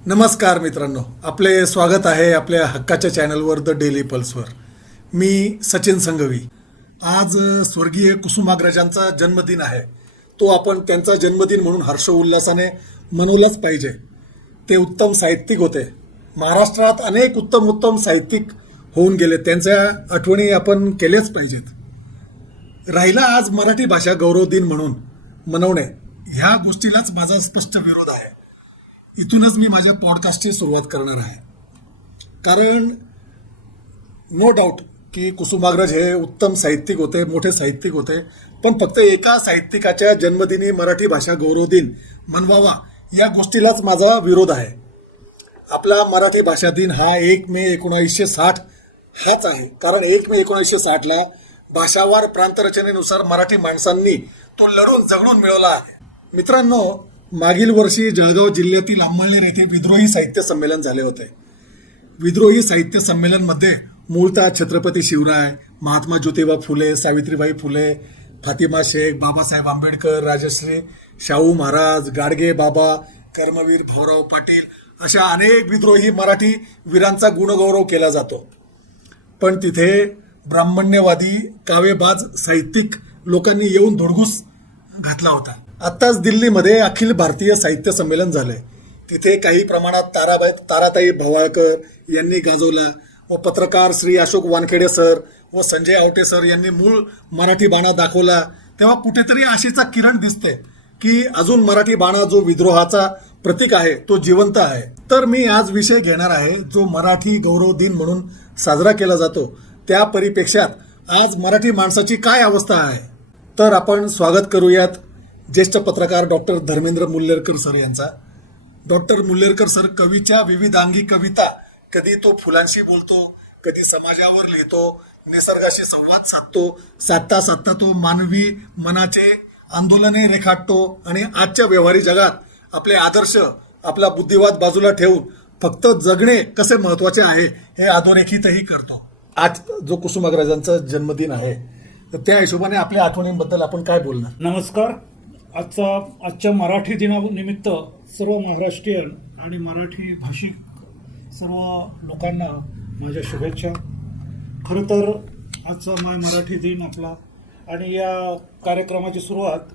नमस्कार मित्रांनो, आपले स्वागत आहे आपल्या हक्काच्या चॅनलवर द डेली पल्सवर. मी सचिन संघवी. आज स्वर्गीय कुसुमाग्रजांचा जन्मदिन आहे. तो आपण त्यांचा जन्मदिन म्हणून हर्ष उल्हासाने मनवलाच पाहिजे. ते उत्तम साहित्यिक होते. महाराष्ट्रात अनेक उत्तम उत्तम साहित्यिक होऊन गेले. त्यांच्या आठवणी आपण केल्याच पाहिजेत. राहिला आज मराठी भाषा गौरव दिन म्हणून मनवणे, ह्या गोष्टीलाच माझा स्पष्ट विरोध आहे. इथूनच मी माझ्या पॉडकास्टची सुरुवात करणार आहे. कारण नो डाऊट की कुसुमाग्रज हे उत्तम साहित्यिक होते, मोठे साहित्यिक होते. पण फक्त एका साहित्यिकाच्या जन्मदिनी मराठी भाषा गौरव दिन मनवावा या गोष्टीलाच माझा विरोध आहे. आपला मराठी भाषा दिन हा 1 मे 1960 हाच आहे. कारण 1 मे 1960ला भाषावार प्रांतरचनेनुसार मराठी माणसांनी तो लढून झगडून मिळवला आहे. मित्रांनो, मागील वर्षी जळगाव जिल्ह्यातील अंमळनेर येथे विद्रोही साहित्य संमेलन झाले होते. विद्रोही साहित्य संमेलनमध्ये मूळतः छत्रपती शिवराय, महात्मा ज्योतिबा फुले, सावित्रीबाई फुले, फातिमा शेख, बाबासाहेब आंबेडकर, राजश्री शाहू महाराज, गाडगे बाबा, कर्मवीर भाऊराव पाटील अशा अनेक विद्रोही मराठी वीरांचा गुणगौरव केला जातो. पण तिथे ब्राह्मण्यवादी काव्यबाज साहित्यिक लोकांनी येऊन धुडगूस घातला होता. आत्ताच दिल्लीमध्ये अखिल भारतीय साहित्य संमेलन झालंय. तिथे काही प्रमाणात ताराताई भवाळकर यांनी गाजवला व पत्रकार श्री अशोक वानखेडे सर व संजय आवटे सर यांनी मूळ मराठी बाणा दाखवला. तेव्हा कुठेतरी आशेचा किरण दिसते की अजून मराठी बाणा जो विद्रोहाचा प्रतीक आहे तो जिवंत आहे. तर मी आज विषय घेणार आहे जो मराठी गौरव दिन म्हणून साजरा केला जातो त्या परिप्रेक्ष्यात आज मराठी माणसाची काय अवस्था आहे. तर आपण स्वागत करूयात ज्येष्ठ पत्रकार डॉक्टर धर्मेंद्र मुल्लेरकर सर यांचा. डॉक्टर मुल्लेरकर सर कवीच्या विविधांगी कविता, कधी तो फुलांशी बोलतो, कधी समाजावर लिहितो, निसर्गाशी संवाद साधता साधता तो मानवी मनाचे आंदोलने रेखाटतो आणि आजच्या व्यवहारी जगात आपले आदर्श, आपला बुद्धिवाद बाजूला ठेवून फक्त जगणे कसे महत्वाचे आहे हे अधोरेखितही करतो. आज जो कुसुमाग्रजांचा जन्मदिन आहे तर त्या हिशोबाने आपल्या आठवणींबद्दल आपण काय बोलणार. नमस्कार. आजच्या मराठी दिनानिमित्त सर्व महाराष्ट्रीयन आणि मराठी भाषिक सर्व लोकांना माझ्या शुभेच्छा. खरं तर आजचा मराठी दिन आपला आणि या कार्यक्रमाची सुरुवात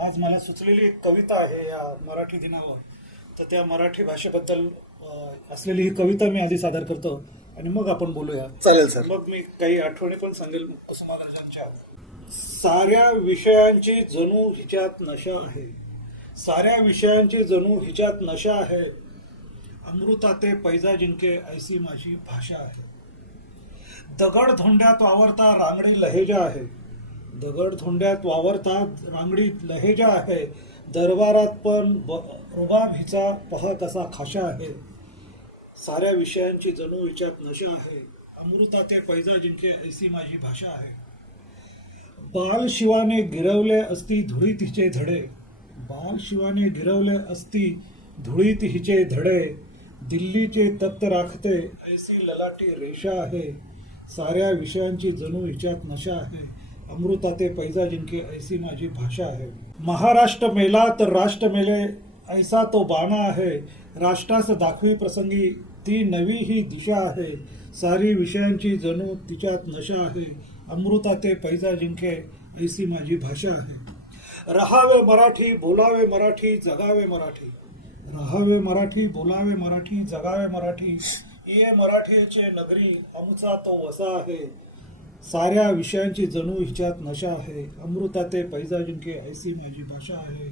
आज मला सुचलेली एक कविता आहे या मराठी दिनावर. तर त्या मराठी भाषेबद्दल असलेली ही कविता मी आधी सादर करतो आणि मग आपण बोलूया. चालेल सर. मग मी काही आठवणी पण सांगेल कुसुमाग्रजांच्या. साऱ्या विषयांची जणू हिच्यात नशा आहे, साऱ्या विषयांची जणू हिच्यात नशा आहे, अमृताते पैजा जिंके ऐसी माझी भाषा आहे. दगड धोंड्यात वावरता रांगडी लहेजा आहे, दगड धोंड्यात वावरता रांगडी लहेजा आहे, दरबारात पण रुबाब हिचा पहा कसा खाशा आहे. साऱ्या विषयांची जणू हिच्यात नशा आहे, अमृताते पैजा जिंके ऐसी माझी भाषा आहे. बाल शिवाने गिरवले असती धुळीत हिचे धडे, बाल शिवाने गिरवले असती धुळीत हिचे धडे, दिल्लीचे तख्त राखते ऐसी ललाटी रेषा आहे. साऱ्या विषयांची जणू हिच्यात नशा आहे, अमृताते पैजा जिंके ऐसी माझी भाषा आहे. महाराष्ट्र मेला तर राष्ट्र मेले ऐसा तो बाणा आहे, राष्ट्रास दाखवी प्रसंगी ती नवी ही दिशा आहे. सारी विषयांची जणू तिच्यात नशा आहे, अमृताते पैजा जिंके ऐसी माझी भाषा आहे. रहावे मराठी, बोलावे मराठी, जगावे मराठी, रहावे मराठी, बोलावे मराठी, जगावे मराठी, ये मराठीचे नगरी आमचा तो वसा आहे. साऱ्या विषयांची जणू हिच्यात नशा आहे, अमृताते पैजा जिंके ऐसी माझी भाषा आहे.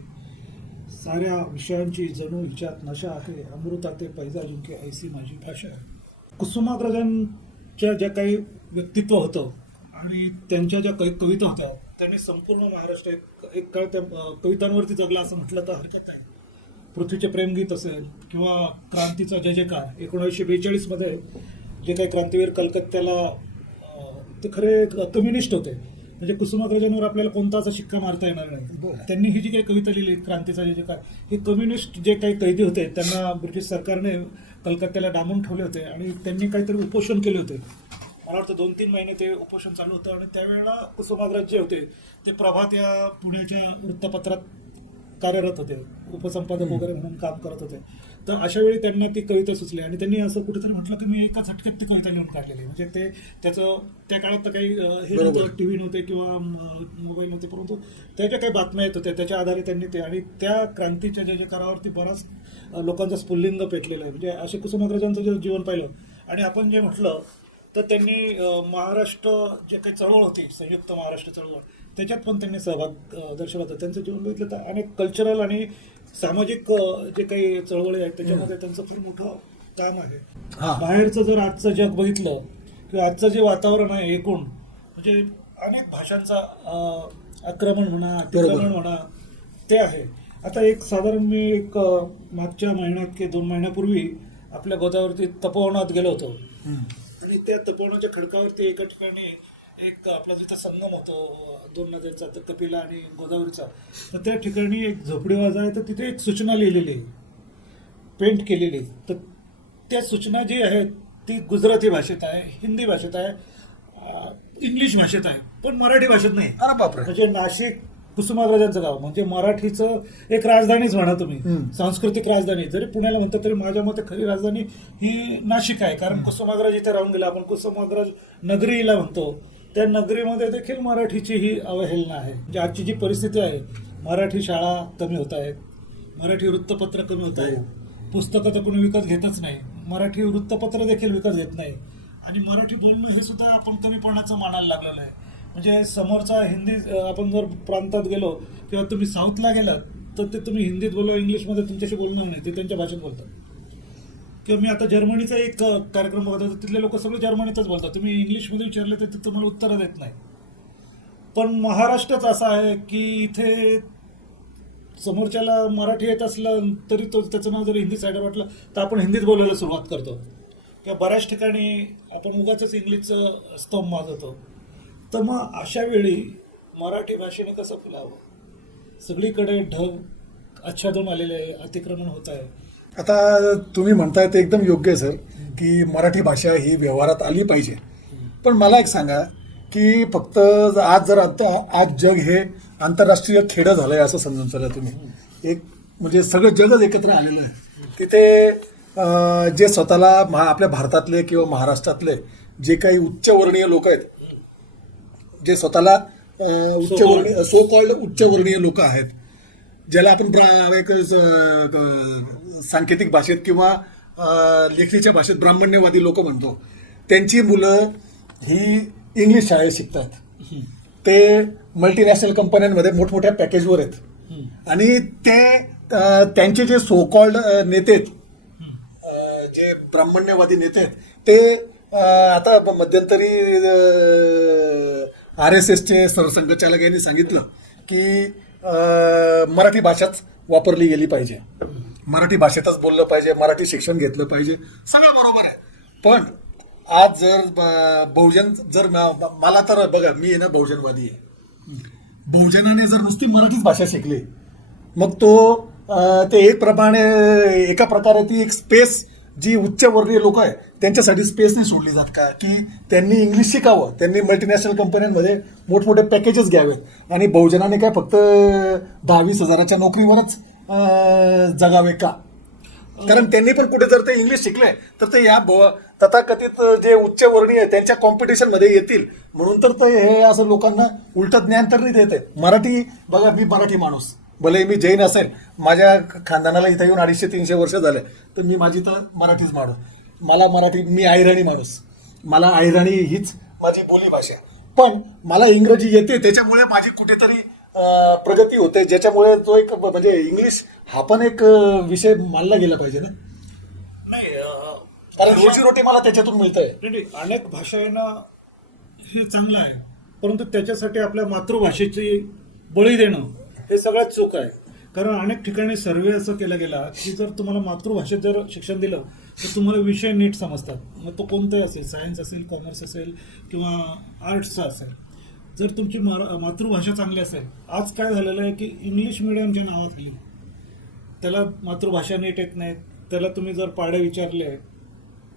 साऱ्या विषयांची जणू हिच्यात नशा आहे, अमृताते पैजा जिंके ऐसी माझी भाषा आहे. कुसुमाग्रजांच्या ज्या काही व्यक्तित्व होतं आणि त्यांच्या ज्या काही कविता होत्या त्यांनी संपूर्ण महाराष्ट्र एक काळ त्या कवितांवरती जगला असं म्हटलं तर हरकत नाही. पृथ्वीचे प्रेमगीत असेल किंवा क्रांतीचा जय जयकार 1942मध्ये जे काही क्रांतीवीर कलकत्त्याला ते खरे कम्युनिस्ट होते. म्हणजे कुसुमाग्रजांवर आपल्याला कोणताच शिक्का मारता येणार नाही. त्यांनी ही जी काही कविता लिहिली क्रांतीचा जय जयकार, हे कम्युनिस्ट जे काही कैदी होते त्यांना ब्रिटिश सरकारने कलकत्त्याला डांबून ठेवले होते आणि त्यांनी काहीतरी उपोषण केले होते. मला वाटतं 2-3 महिने ते उपोषण चालू होतं आणि त्यावेळेला कुसुमाग्रज जे होते ते प्रभात या पुण्याच्या वृत्तपत्रात कार्यरत होते, उपसंपादक वगैरे म्हणून काम करत होते. तर अशा वेळी त्यांना ती कविता सुचली आणि त्यांनी असं कुठेतरी म्हटलं की मी एका झटक्यात ती कविता लिहून काढलेली आहे. म्हणजे ते त्याचं त्या काळात तर काही हे बरोबर. नव्हतं, टीव्ही नव्हते किंवा मोबाईल नव्हते, परंतु त्याच्या काही बातम्या येत होत्या, त्याच्या आधारे त्यांनी ते आणि त्या क्रांतीच्या जयजयकारावरती बराच लोकांचा स्फुल्लिंग पेटलेलं आहे. म्हणजे असे कुसुमाग्रजांचं जे जीवन पाहिलं आणि आपण जे म्हटलं तर त्यांनी महाराष्ट्र जे काही चळवळ होती, संयुक्त महाराष्ट्र चळवळ, त्याच्यात पण त्यांनी सहभाग दर्शवला होता. त्यांचं जीवन बघितलं तर अनेक कल्चरल आणि सामाजिक जे काही चळवळी आहेत त्याच्यामध्ये त्यांचं खूप मोठं काम आहे. हा. बाहेरचं जर आजचं जग बघितलं किंवा आजचं जे वातावरण आहे एकूण, म्हणजे अनेक भाषांचा आक्रमण म्हणा, अतिक्रमण म्हणा, ते आहे. आता एक साधारण मी एक मागच्या महिन्यात की 2 महिन्यापूर्वी आपल्या गोदावरती तपोवनात गेलो होतो आणि त्या तपोवनाच्या खडकावरती एका ठिकाणी एक आपला जिथं संगम होतो 2 नद्यांचा, तर कपिला आणि गोदावरीचा, तर त्या ठिकाणी एक झोपडीवाज आहे. तर तिथे एक सूचना लिहिलेली आहे, पेंट केलेली. तर त्या सूचना जी आहे ती गुजराती भाषेत आहे, हिंदी भाषेत आहे, इंग्लिश भाषेत आहे, पण मराठी भाषेत नाही. अरे बापरे. म्हणजे नाशिक कुसुमाग्रजांचं गाव म्हणजे मराठीचं एक राजधानीच म्हणा तुम्ही, सांस्कृतिक राजधानी. जरी पुण्याला म्हणतात तरी माझ्या मते खरी राजधानी ही नाशिक आहे. कारण कुसुमाग्रज इथे राहून गेला, आपण कुसुमाग्रज नगरीला म्हणतो. त्या नगरीमध्ये देखील मराठीची ही अवहेलना आहे. म्हणजे आजची जी परिस्थिती आहे, मराठी शाळा कमी होत आहेत, मराठी वृत्तपत्र कमी होत आहेत, पुस्तकं तर कोणी विकत घेतच नाही, मराठी वृत्तपत्र देखील विकत घेत नाही आणि मराठी बोलणं हे सुद्धा आपण कमीपणाचं मानायला लागलेलं आहे. म्हणजे समोरचा हिंदी, आपण जर प्रांतात गेलो किंवा तुम्ही साऊथला गेलात तर ते तुम्ही हिंदीत बोलवा, इंग्लिशमध्ये तुमच्याशी बोलणार नाही, ते त्यांच्या भाषेत बोलतात. किंवा मी आता जर्मनीचा एक कार्यक्रम बघत होतो, तिथले लोक सगळे जर्मनीतच बोलतात. तुम्ही इंग्लिशमध्ये विचारले तर ते तुम्हाला उत्तरं देत नाही. पण महाराष्ट्रच असा आहे की इथे समोरच्याला मराठी येत असलं तरी तो त्याचं नाव जरी हिंदी साईडला वाटलं तर आपण हिंदीत बोलायला सुरुवात करतो. किंवा बऱ्याच ठिकाणी आपण उगाचच इंग्लिशचं स्तंभ माजवतो. तर मग अशा वेळी मराठी भाषेने कसं फुलावं? सगळीकडे ढग आच्छादून आलेले आहे, अतिक्रमण होत आहे. आता तुम्ही म्हणताय ते एकदम योग्य आहे सर, की मराठी भाषा ही व्यवहारात आली पाहिजे. पण मला एक सांगा की फक्त आज जग हे आंतरराष्ट्रीय खेडं झालंय असं समजून चला तुम्ही. एक म्हणजे सगळं जगच एकत्र आलेलं आहे. तिथे जे स्वतःला आपल्या भारतातले किंवा महाराष्ट्रातले जे काही उच्चवर्णीय लोक आहेत, जे स्वतःला उच्चवर्णीय सो कॉल्ड उच्चवर्णीय लोक आहेत, ज्याला आपण एक सांकेतिक भाषेत किंवा लेखणीच्या भाषेत ब्राह्मण्यवादी लोक म्हणतो, त्यांची मुलं ही इंग्लिश शाळेत शिकतात. ते मल्टीनॅशनल कंपन्यांमध्ये मोठमोठ्या पॅकेजवर आहेत आणि त्यांचे जे सो कॉल्ड नेते आहेत, जे ब्राह्मण्यवादी नेते आहेत, ते आता मध्यंतरी RSSचे सरसंघचालक यांनी सांगितलं की मराठी भाषाच वापरली गेली पाहिजे, मराठी भाषेतच बोललं पाहिजे, मराठी शिक्षण घेतलं पाहिजे. सगळं बरोबर आहे. पण आज जर मला तर बघा, मी आहे ना बहुजनवादी आहे. बहुजनाने जर नुसती मराठीच भाषा शिकली मग ते एका प्रकारे ती एक स्पेस जी उच्चवर्णीय लोक आहे त्यांच्यासाठी स्पेस नाही सोडली जात का, की त्यांनी इंग्लिश शिकावं, त्यांनी मल्टीनॅशनल कंपन्यांमध्ये मोठमोठे पॅकेजेस घ्यावेत आणि बहुजनाने काय फक्त 10-20 हजाराच्या नोकरीवरच जगावे का? कारण त्यांनी पण कुठे जर ते इंग्लिश शिकले तर ते या तथाकथित जे उच्चवर्णीय त्यांच्या कॉम्पिटिशनमध्ये येतील. म्हणून तर ते हे असं लोकांना उलटं ज्ञान तर नाही देत आहे. मराठी बघा, मी मराठी माणूस, भले मी जैन असेल, माझ्या खानदानाला इथं येऊन 250-300 वर्ष झाले, तर मी माझी तर मराठीच माणूस. मला मराठी, मी अहिराणी माणूस, मला अहिराणी हीच माझी बोली भाषा. पण मला इंग्रजी येते, त्याच्यामुळे माझी कुठेतरी प्रगती होते, ज्याच्यामुळे तो एक म्हणजे इंग्लिश हा पण एक विषय मानला गेला पाहिजे ना. नाही, कारण रोजीरोटी मला त्याच्यातून मिळतंय. अनेक भाषा येणं हे चांगलं आहे, परंतु त्याच्यासाठी आपल्या मातृभाषेची बळी देणं हे सगळ्यात चूक आहे. कारण अनेक ठिकाणी सर्वे असं केला गेला की जर तुम्हाला मातृभाषेत जर शिक्षण दिलं तर तुम्हाला विषय नीट समजतात. मग तो कोणताही असेल, सायन्स असेल, कॉमर्स असेल किंवा आर्ट्सचा असेल, जर तुमची मातृभाषा चांगली असेल. आज काय झालेलं आहे की इंग्लिश मिडियमच्या नावाखाली त्याला मातृभाषा नीट येत नाही. त्याला तुम्ही जर पाढे विचारले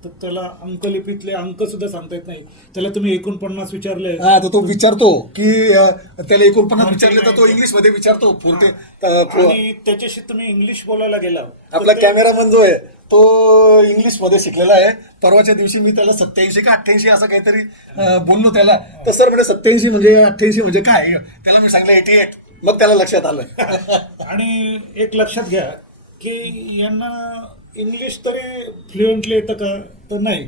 तर त्याला अंकलिपीतले अंक सुद्धा सांगता येत नाही. त्याला तुम्ही 49 विचारले हा तर तो विचारतो की त्याला 49 विचारले तर तो इंग्लिश मध्ये विचारतो पुरते आणि त्याच्याशी तुम्ही इंग्लिश बोलायला गेला तर आपला ते- कॅमेरामन जो आहे तो इंग्लिश मध्ये शिकलेला आहे. परवाच्या दिवशी मी त्याला 87 का 88 असं काहीतरी बोललो त्याला, तर सर म्हणजे 87 म्हणजे 88 म्हणजे काय, त्याला मी सांगितलं 88. मग त्याला लक्षात आलं. आणि एक लक्षात घ्या की यांना इंग्लिश तरी फ्लुएंटली येतं का, तर नाही.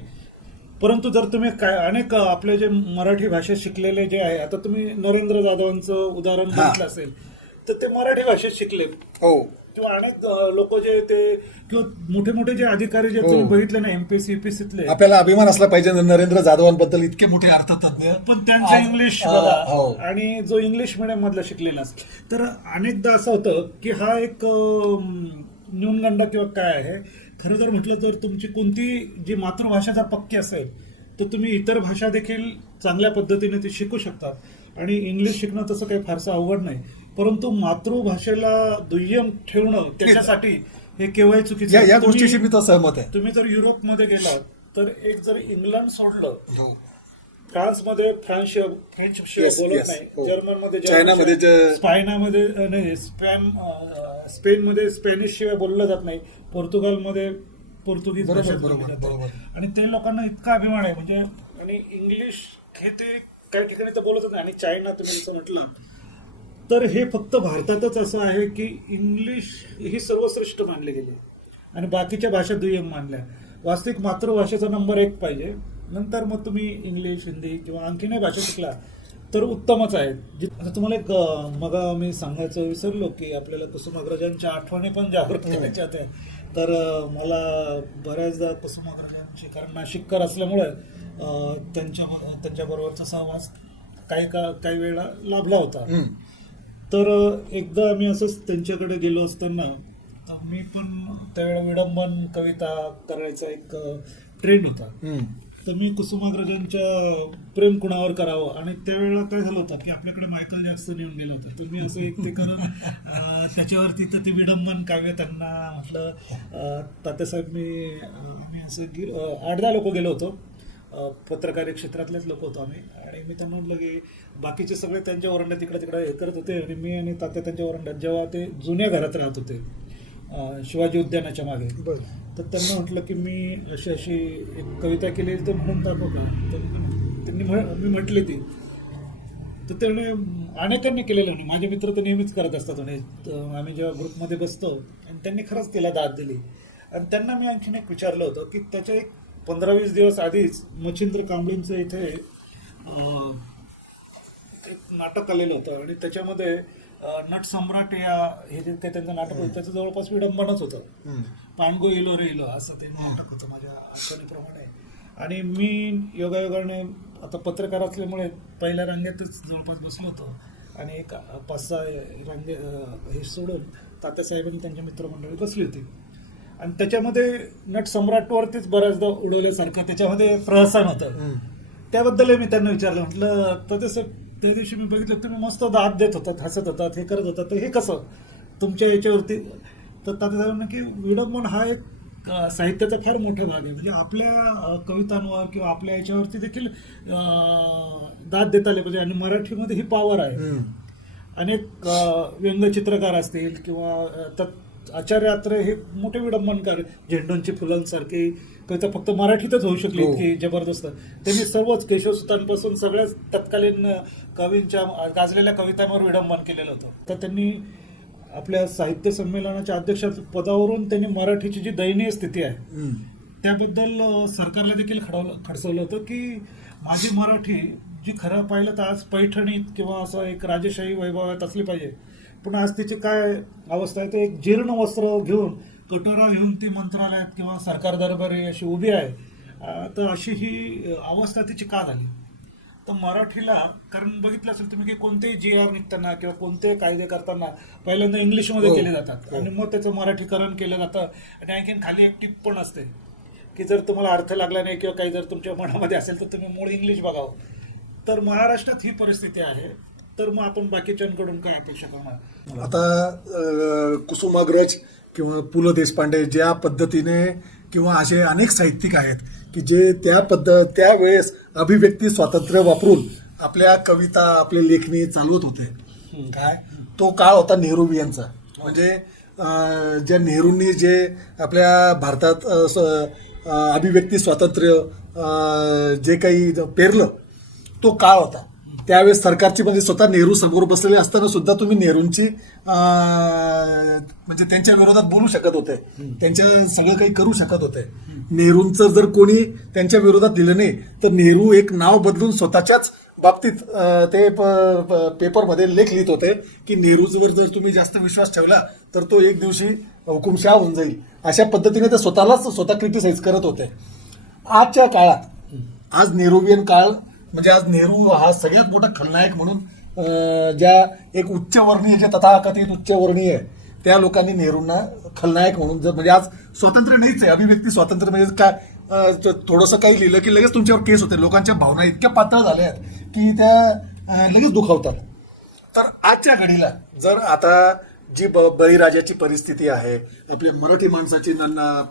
परंतु जर तुम्ही काय अनेक आपले जे मराठी भाषेत शिकलेले जे आहे, आता तुम्ही नरेंद्र जाधवांचं उदाहरण हा. बघितलं असेल तर ते मराठी भाषेत शिकले. हो किंवा अनेक लोक जे ते किंवा मोठे मोठे जे अधिकारी जे हो. तुम्ही बघितले ना एमपीएससी युपीएससीतले, आपल्याला अभिमान असला पाहिजे नरेंद्र जाधवांबद्दल, इतके मोठे अर्थतज्ञ. पण त्यांचं इंग्लिश बघा हो. आणि जो इंग्लिश मिडियम मधला शिकलेला असेल, तर अनेकदा असं होतं की हा एक न्यूनगंड किंवा काय आहे. खरं जर म्हटलं तर तुमची कोणती जी मातृभाषा जर पक्की असेल तर तुम्ही इतर भाषा देखील चांगल्या पद्धतीने ती शिकू शकतात. आणि इंग्लिश शिकणं तसं काही फारसं अवघड नाही. परंतु मातृभाषेला दुय्यम ठेवणं त्याच्यासाठी हे केव्हाही चुकीचं आहे. या गोष्टीशी मी तर सहमत आहे. तुम्ही जर युरोपमध्ये गेलात तर एक जर इंग्लंड सोडलं, हो. फ्रान्समध्ये फ्रेंच शिवाय Yes, बोलत yes. नाही, हो. जर्मनमध्ये चायनामध्ये जे- स्पायनामध्ये नाही, स्पेनमध्ये स्पेनिश शिवाय बोललं जात नाही, पोर्तुगालमध्ये पोर्तुगीज बरोबर, भाषेत बरोबर, बोलली जाते. बरोबर. आणि ते लोकांना इतका अभिमान आहे म्हणजे. आणि इंग्लिश हे ते काही ठिकाणी तर बोलतच नाही. आणि चायना तुम्ही जसं म्हटलं तर हे फक्त भारतातच असं आहे की इंग्लिश ही सर्वश्रेष्ठ मानली गेली आणि बाकीच्या भाषा दुय्यम मानल्या. वास्तविक मातृभाषेचा नंबर 1 पाहिजे, नंतर मग तुम्ही इंग्लिश, हिंदी किंवा आणखीनही भाषा शिकला तर उत्तमच आहे. आता तुम्हाला एक मग मी सांगायचं विसरलो की आपल्याला कुसुमाग्रजांच्या आठवणी पण जागृत करायच्या होत्या. तर मला बऱ्याचदा कुसुमाग्रजांची, कारण नाशिककर असल्यामुळे त्यांच्याबरोबरचा सहवास काही वेळा लाभला होता. तर एकदा आम्ही असंच त्यांच्याकडे गेलो असताना तर मी पण त्यावेळेला विडंबन कविता करायचा एक ट्रेंड होता. तर मी कुसुमाग्रजांच्या प्रेम कुणावर करावं, आणि त्यावेळेला काय झालं होतं की आपल्याकडे मायकल जॅक्सन येऊन गेलं होतं. तर मी असं एक ते करून त्याच्यावरती तर ते विडंबन काव्य त्यांना म्हटलं, तात्यासाहेब आम्ही असं 8-10 लोक गेलो होतो, पत्रकारी क्षेत्रातलेच लोक होतो आम्ही. आणि मी त्यांना म्हटलं की बाकीचे सगळे त्यांच्या वरंड्यात तिकडे हे करत होते आणि मी आणि तात्या त्यांच्या वरंड्यात, जेव्हा ते जुन्या घरात राहत होते शिवाजी उद्यानाच्या मागे, तर त्यांना म्हटलं की मी अशी एक कविता केली तर म्हणून दाखव का. त्यांनी मी म्हटली ती, तर त्याने अनेकांनी केलेलं नाही. माझे मित्र तर नेहमीच करत असतात. आणि आम्ही जेव्हा ग्रुपमध्ये बसतो आणि त्यांनी खरंच तिला दाद दिली. आणि त्यांना मी आणखीन एक विचारलं होतं की त्याच्या एक 15-20 दिवस आधीच मच्छिंद्र कांबळींचं इथे एक नाटक आलेलं होतं आणि त्याच्यामध्ये नट सम्राट हे जे काही त्यांचं नाटक होतं त्याचं जवळपास विडंबनच होतं. पांडगो येलो रे येलो असं ते नाटक होतं माझ्या आठवणीप्रमाणे. आणि मी योगायोगाने आता पत्रकार असल्यामुळे पहिल्या रांगेतच जवळपास बसलो होतो आणि एक 5-6 रांगे हे सोडून तात्यासाहेबांनी त्यांच्या मित्रमंडळी बसली होती. आणि त्याच्यामध्ये नट सम्राटवरतीच बऱ्याचदा उडवल्यासारखं त्याच्यामध्ये प्रहसन होतं. त्याबद्दल मी त्यांना विचारलं, म्हटलं तात्यासाहेब त्या दिवशी मी बघितलं तुम्ही मस्त दाद देत होतात, हसत होतात, हे करत होतात, तर हे कसं तुमच्या याच्यावरती. तर तात्यासाहेबांना की विडंबन हा एक साहित्याचा फार मोठा भाग आहे. म्हणजे आपल्या कवितांवर किंवा आपल्या याच्यावरती देखील दाद देता आले पाहिजे. आणि मराठीमध्ये ही पॉवर आहे. अनेक व्यंगचित्रकार असतील किंवा आचार्य अत्रे हे मोठे विडंबनकार, झेंडूंची फुलांसारखी कविता फक्त मराठीतच होऊ शकली इतकी जबरदस्त. त्यांनी सर्वच केशवसुतांपासून सगळ्याच तत्कालीन कवींच्या गाजलेल्या कवितांवर विडंबन केलेलं होतं. तर त्यांनी आपल्या साहित्य संमेलनाच्या अध्यक्ष पदावरून त्यांनी मराठीची जी दयनीय स्थिती आहे त्याबद्दल सरकारला देखील खडसवलं होतं की माझी मराठी जी खरं पाहिलं तर आज पैठणीत किंवा असं एक राजेशाही वैभवात असली पाहिजे, पण आज तिची काय अवस्था आहे, ते एक जीर्ण वस्त्र घेऊन कटोरा घेऊन ती मंत्रालयात किंवा सरकार दरबारी अशी उभी आहे. तर अशी ही अवस्था तिची का झाली. तर मराठीला, कारण बघितलं असेल तुम्ही की कोणतेही GR निघताना किंवा कोणतेही कायदे करताना पहिल्यांदा इंग्लिशमध्ये केले जातात आणि मग त्याचं मराठीकरण केलं जातं. आणि आणखीन खाली एक टिप पण असते की जर तुम्हाला अर्थ लागला नाही किंवा काही जर तुमच्या मनामध्ये असेल तर तुम्ही मूळ इंग्लिश बघावं. तर महाराष्ट्रात ही परिस्थिती आहे. तर मग आपण बाकीच्यांकडून काय अपेक्षा करणार. आता कुसुमाग्रज किंवा पु ल देशपांडे ज्या पद्धतीने किंवा असे अनेक साहित्यिक आहेत की जे त्यावेळेस अभिव्यक्ती स्वातंत्र्य वापरून आपल्या कविता आपले लेखणी चालवत होते. काय तो काळ होता नेहरूवियनचा. म्हणजे ज्या नेहरूंनी जे आपल्या भारतात अभिव्यक्ती स्वातंत्र्य जे काही पेरलं तो काळ होता. त्यावेळेस सरकारची म्हणजे स्वतः नेहरू समोर बसलेले असताना सुद्धा तुम्ही नेहरूंची म्हणजे त्यांच्या विरोधात बोलू शकत होते, त्यांच्या सगळं काही करू शकत होते. नेहरूंचं जर कोणी त्यांच्या विरोधात दिलं नाही तर नेहरू एक नाव बदलून स्वतःच्याच बाबतीत ते पेपरमध्ये लेख लिहित होते की नेहरूवर जर तुम्ही जास्त विश्वास ठेवला तर तो एक दिवशी हुकुमशाह होऊन जाईल. अशा पद्धतीने ते स्वतः क्रिटिसाइज करत होते. आजच्या काळात आज नेहरूवियन काळ म्हणजे आज नेहरू हा सगळ्यात मोठा खलनायक म्हणून ज्या एक उच्चवर्णीय जे तथाकथित उच्चवर्णीय त्या लोकांनी नेहरूंना खलनायक म्हणून जर म्हणजे आज स्वातंत्र्य नाहीच आहे. अभिव्यक्ती स्वातंत्र्य म्हणजे काय थोडंसं काही लिहिलं की लगेच तुमच्यावर केस होते. लोकांच्या भावना इतक्या पातळ झाल्या आहेत की त्या लगेच दुखावतात. तर आजच्या घडीला जर आता जी बळीराजाची परिस्थिती आहे, आपल्या मराठी माणसाची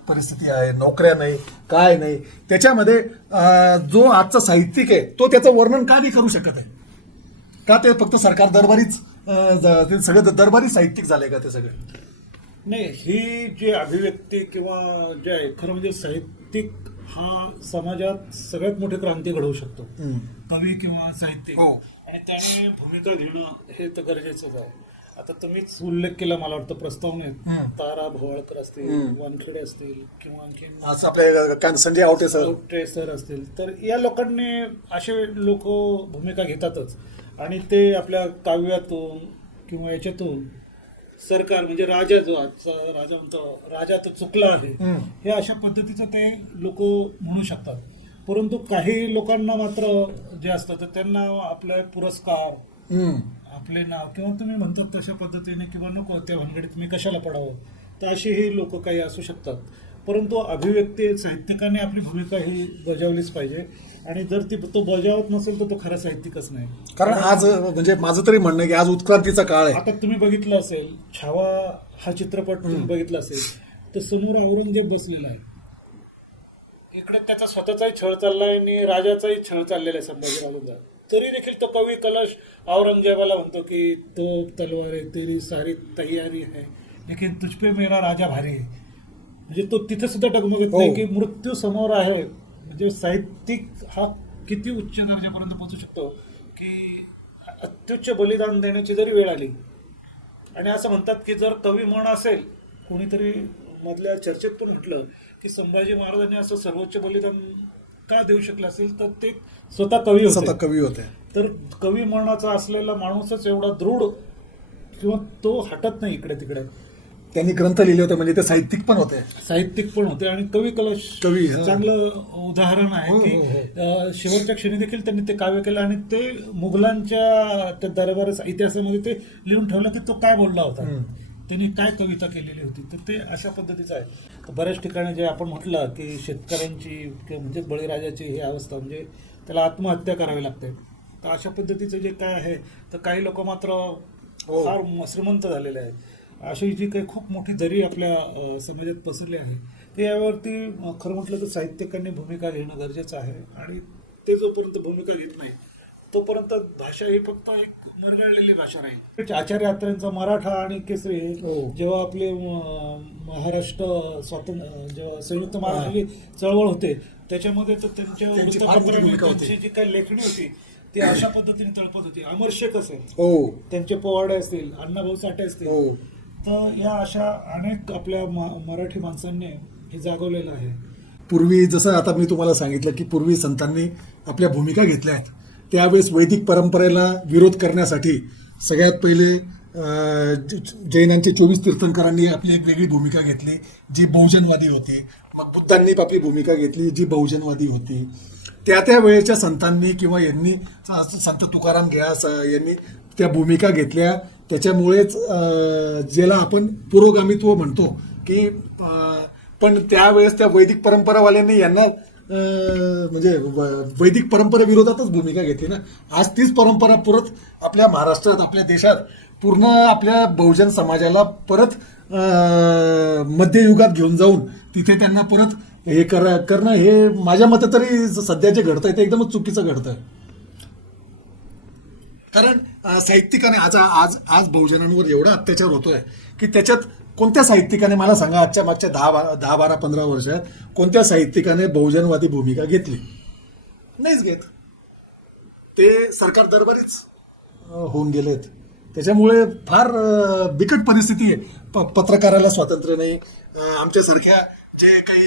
परिस्थिती आहे, नोकऱ्या नाही काय नाही, त्याच्यामध्ये जो आजचा साहित्यिक आहे तो त्याचं वर्णन का नाही करू शकत आहे? का ते फक्त सरकार दरबारीच ते सगळं दरबारी साहित्यिक झालंय का ते सगळे? नाही, ही जी अभिव्यक्ती किंवा जे आहे खरं म्हणजे साहित्यिक हा समाजात सगळ्यात मोठी क्रांती घडवू शकतो. कवी किंवा साहित्यिक, आणि त्याने भूमिका घेणं हे तर गरजेचंच आहे. आता तुम्हीच उल्लेख केला मला वाटतं प्रस्तावनेत, तारा भोवाळकर असतील, वानखेडे असतील किंवा आणखी असं आपले संजय आवटे सर असतील, तर या लोकांनी असे लोक भूमिका घेतातच. आणि ते आपल्या काव्यातून किंवा याच्यातून सरकार म्हणजे राजा जो आजचा राजा म्हणतो राजा तर चुकला आहे हे अशा पद्धतीचं ते लोक म्हणू शकतात. परंतु काही लोकांना मात्र जे असतं तर त्यांना आपले पुरस्कार, आपले नाव किंवा तुम्ही म्हणतात तशा पद्धतीने किंवा नको त्या भानगडीत मी कशाला पडावं, तर अशी ही लोक काही असू शकतात. परंतु अभिव्यक्ती साहित्यिकाने आपली भूमिका ही बजावलीच पाहिजे. आणि जर तो बजावत नसेल तर तो खरा साहित्यिकच नाही. कारण आज म्हणजे माझं तरी म्हणणं की आज उत्क्रांतीचा काळ आहे. आता तुम्ही बघितलं असेल छावा हा चित्रपट तुम्ही बघितला असेल तर समोर औरंगजेब बसलेला आहे, इकडे त्याचा स्वतःचाही छळ चाललाय आणि राजाचाही छळ चाललेला आहे संभाजीराजांचा. तरी देखील तो कवी कलश औरंगजेबाला म्हणतो की तो तलवार आहे तेरी सारी तयारी आहे लेकिन तुझपे मेरा राजा भारी आहे. म्हणजे तो तिथे सुद्धा डगमगत नाही की मृत्यू समोर आहे. म्हणजे साहित्यिक हा किती उच्च दर्जापर्यंत पोहोचू शकतो की अत्युच्च बलिदान देण्याची जरी वेळ आली. आणि असं म्हणतात की जर कवी म्हण असेल, कोणीतरी मधल्या चर्चेत पण म्हटलं की संभाजी महाराजांनी असं सर्वोच्च बलिदान का देऊ शकले असेल तर ते स्वतः कवी होते. तर कवी म्हणण्याचा असलेला माणूसच एवढा दृढ किंवा तो हटत नाही इकडे तिकडे. त्यांनी ग्रंथ लिहिले होते म्हणजे ते साहित्यिक पण होते आणि कवी कलश चांगलं उदाहरण आहे की शेवटच्या क्षणी देखील त्यांनी ते काव्य केलं आणि ते मुघलांच्या त्या दरबार इतिहासामध्ये ते लिहून ठेवलं की तो काय बोलला होता, त्यांनी काय कविता केलेली होती. तर ते अशा पद्धतीचं आहे. तर बऱ्याच ठिकाणी जे आपण म्हटलं की शेतकऱ्यांची म्हणजे बळीराजाची ही अवस्था म्हणजे त्याला आत्महत्या करावी लागते. तर अशा पद्धतीचं जे काय आहे तर काही लोक मात्र फार श्रीमंत झालेले आहेत. अशी जी काही खूप मोठी दरी आपल्या समाजात पसरली आहे ते यावरती खरं म्हटलं तर साहित्यिकांनी भूमिका घेणं गरजेचं आहे. आणि ते जोपर्यंत भूमिका घेत नाही तोपर्यंत भाषा ही फक्त एक मरगळलेली भाषा राहील. आचार्य अत्र्यांचा मराठा आणि केसरी जेव्हा आपले महाराष्ट्र जेव्हा संयुक्त महाराष्ट्राची चळवळ होते त्याच्यामध्ये तर त्यांच्या वृत्तपत्रांनी त्यांची जी काही लेखणी होती ती अशा पद्धतीने तळपत होती. अमर शेख असेल, त्यांचे पोवाडे असतील, अण्णाभाऊ साठे असतील, तर या अशा अनेक आपल्या मराठी माणसांनी हे जागवलेलं आहे. पूर्वी जसं आता मी तुम्हाला सांगितलं की पूर्वी संतांनी आपल्या भूमिका घेतल्या आहेत. त्यावेळेस वैदिक परंपरेला विरोध करण्यासाठी सगळ्यात पहिले जैनांचे 24 तीर्थंकरांनी आपली एक वेगळी भूमिका घेतली जी बहुजनवादी होती. मग बुद्धांनी आपली भूमिका घेतली जी बहुजनवादी होती. त्या वेळेच्या संतांनी किंवा यांनी संत तुकाराम घ्या यांनी त्या भूमिका घेतल्या. त्याच्यामुळेच ज्याला आपण पुरोगामित्व म्हणतो की पण त्यावेळेस त्या वैदिक परंपरावाल्यांनी यांना म्हणजे वैदिक परंपरेविरोधातच भूमिका घेतली ना. आज तीच परंपरा परत आपल्या महाराष्ट्रात आपल्या देशात पूर्ण आपल्या बहुजन समाजाला परत मध्ययुगात घेऊन जाऊन तिथे त्यांना परत हे करणं हे माझ्या मते तरी सध्या जे घडतंय ते एकदमच चुकीचं घडतंय. कारण साहित्यिकाने आज आज आज बहुजनांवर एवढा अत्याचार होतोय की त्याच्यात कोणत्या साहित्यिकाने मला सांगा आजच्या मागच्या 10-12-15 वर्षात कोणत्या साहित्यिकाने बहुजनवादी भूमिका घेतली? नाहीच घेत. ते सरकार दरबारीच होऊन गेलेत. त्याच्यामुळे फार बिकट परिस्थिती आहे. पत्रकाराला स्वातंत्र्य नाही, आमच्यासारख्या जे काही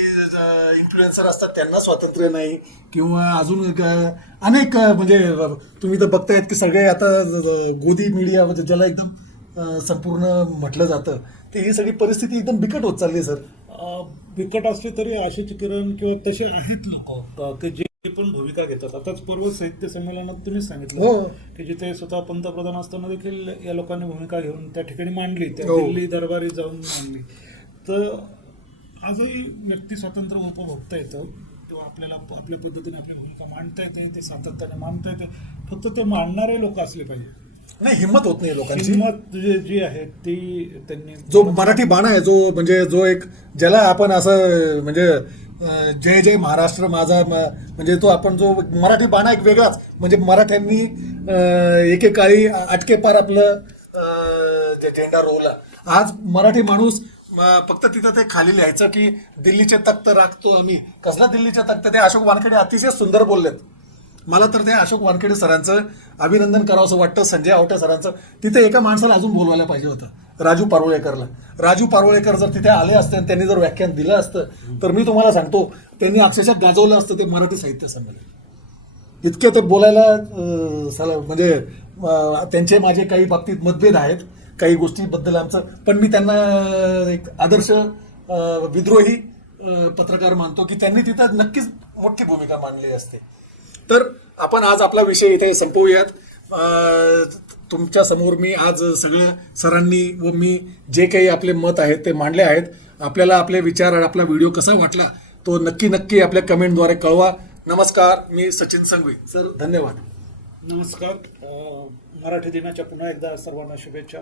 इन्फ्लुएन्सर असतात त्यांना स्वातंत्र्य नाही, किंवा अजून अनेक म्हणजे तुम्ही तर बघतायत की सगळे आता गोदी मीडिया ज्याला एकदम संपूर्ण म्हटलं जातं, ते ही सगळी परिस्थिती एकदम बिकट होत चालली सर. बिकट असले तरी आशिष किरण किंवा तसे आहेत लोक की जे पण भूमिका घेतात. आताच पूर्व साहित्य संमेलनात तुम्हीच सांगितलं की जिथे स्वतः पंतप्रधान असताना देखील या लोकांनी भूमिका घेऊन त्या ठिकाणी मांडली, त्या दिल्ली दरबारी जाऊन मांडली. तर आजही व्यक्ती स्वातंत्र्य उपभोगता येतं किंवा आपल्याला आपल्या पद्धतीने आपली भूमिका मांडता येते, ते सातत्याने मांडता येते. फक्त ते मांडणारे लोक असले पाहिजे. नाही, हिंमत होत नाही लोकांची. हिंमत जी आहे ती त्यांनी, जो मराठी बाणा आहे, जो एक ज्याला आपण असं म्हणजे जय जय महाराष्ट्र माझा म्हणजे तो आपण जो मराठी बाणा एक वेगळाच, म्हणजे मराठ्यांनी एकेकाळी अटकेपार आपलं झेंडा रोवला. आज मराठी माणूस फक्त तिथं ते खाली लिहायचं की दिल्लीचे तख्त राखतो आम्ही. कसला दिल्लीचे तख्त? ते अशोक वानखेडे अतिशय सुंदर बोललेत. मला तर ते अशोक वानखेडे सरांचं अभिनंदन करावं असं वाटतं. संजय आवटे सरांचं. तिथे एका माणसाला अजून बोलवायला पाहिजे होतं, राजू पारोळेकरला. राजू पारोळेकर जर तिथे आले असते आणि त्यांनी जर व्याख्यान दिलं असतं तर मी तुम्हाला सांगतो त्यांनी अक्षरशः गाजवलं असतं ते मराठी साहित्य संमेलन. इतके ते बोलायला म्हणजे त्यांचे माझे काही बाबतीत मतभेद आहेत काही गोष्टीबद्दल आमचं, पण मी त्यांना एक आदर्श विद्रोही पत्रकार मानतो की त्यांनी तिथं नक्कीच मोठी भूमिका मांडली असते. तर आपण आज आपला विषय इथे संपवूयात. तुमच्या समोर मी आज सगळ्या सरांनी व मी जे काही आपले मत आहेत ते मांडले आहेत. आपल्याला आपले विचार आणि आपला व्हिडिओ कसा वाटला तो नक्की आपल्या कमेंटद्वारे कळवा. नमस्कार, मी सचिन संघवी. सर धन्यवाद. नमस्कार. मराठी दिनाच्या पुन्हा एकदा सर्वांना शुभेच्छा.